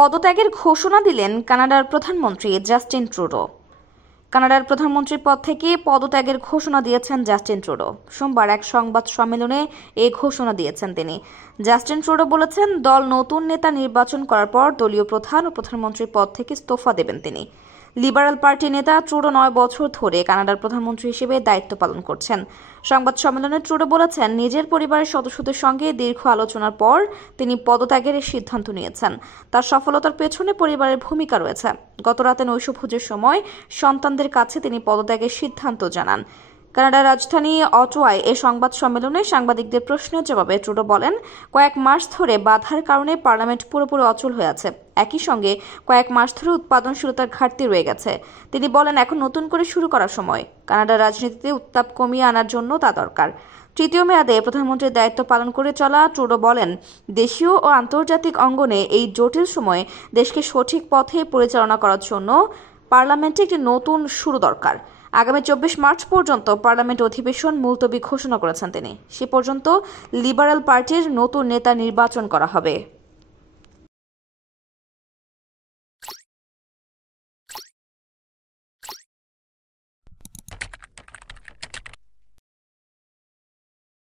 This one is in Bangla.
পদত্যাগের ঘোষণা দিলেন কানাডার প্রধানমন্ত্রী জাস্টিন ট্রুডো। কানাডার প্রধানমন্ত্রীর পদ থেকে পদত্যাগের ঘোষণা দিয়েছেন জাস্টিন ট্রুডো। সোমবার এক সংবাদ সম্মেলনে এই ঘোষণা দিয়েছেন তিনি। জাস্টিন ট্রুডো বলেছেন, দল নতুন নেতা নির্বাচন করার পর দলীয় প্রধান ও প্রধানমন্ত্রীর পদ থেকে ইস্তফা দেবেন তিনি। লিবারেল পার্টি নেতা ট্রুডো 9 বছর ধরে কানাডার প্রধানমন্ত্রী হিসেবে দায়িত্ব পালন করছেন। সংবাদ সম্মেলনে ট্রুডো বলেছেন, নিজের পরিবারের সদস্যদের সঙ্গে দীর্ঘ আলোচনার পর তিনি পদত্যাগের সিদ্ধান্ত নিয়েছেন। তার সফলতার পেছনে পরিবারের ভূমিকা রয়েছে। গতরাতে নৈশভোজের সময় সন্তানদের কাছে তিনি পদত্যাগের সিদ্ধান্ত জানান। কানাডার রাজধানী অটোয়ায় এ সংবাদ সম্মেলনে সাংবাদিকদের প্রশ্নের জবাবে ট্রুডো বলেন, কয়েক মাস ধরে বাধার কারণে পার্লামেন্ট পুরোপুরি অচল হয়ে আছে। একই সঙ্গে কয়েক মাস ধরে উৎপাদনশীলতার ঘাটতি রয়ে গেছে। তিনি বলেন, এখন নতুন করে শুরু করার সময়। কানাডার রাজনীতিতে উত্তাপ কমিয়ে আনার জন্য তা দরকার। তৃতীয় মেয়াদে প্রধানমন্ত্রীর দায়িত্ব পালন করে চলা ট্রুডো বলেন, দেশীয় ও আন্তর্জাতিক অঙ্গনে এই জটিল সময়ে দেশকে সঠিক পথে পরিচালনা করার জন্য পার্লামেন্টে একটি নতুন শুরু দরকার। আগামী 24 মার্চ পর্যন্ত পার্লামেন্ট অধিবেশন মুলতবি ঘোষণা করেছেন তিনি। সে পর্যন্ত লিবারেল পার্টির নতুন নেতা নির্বাচন করা হবে।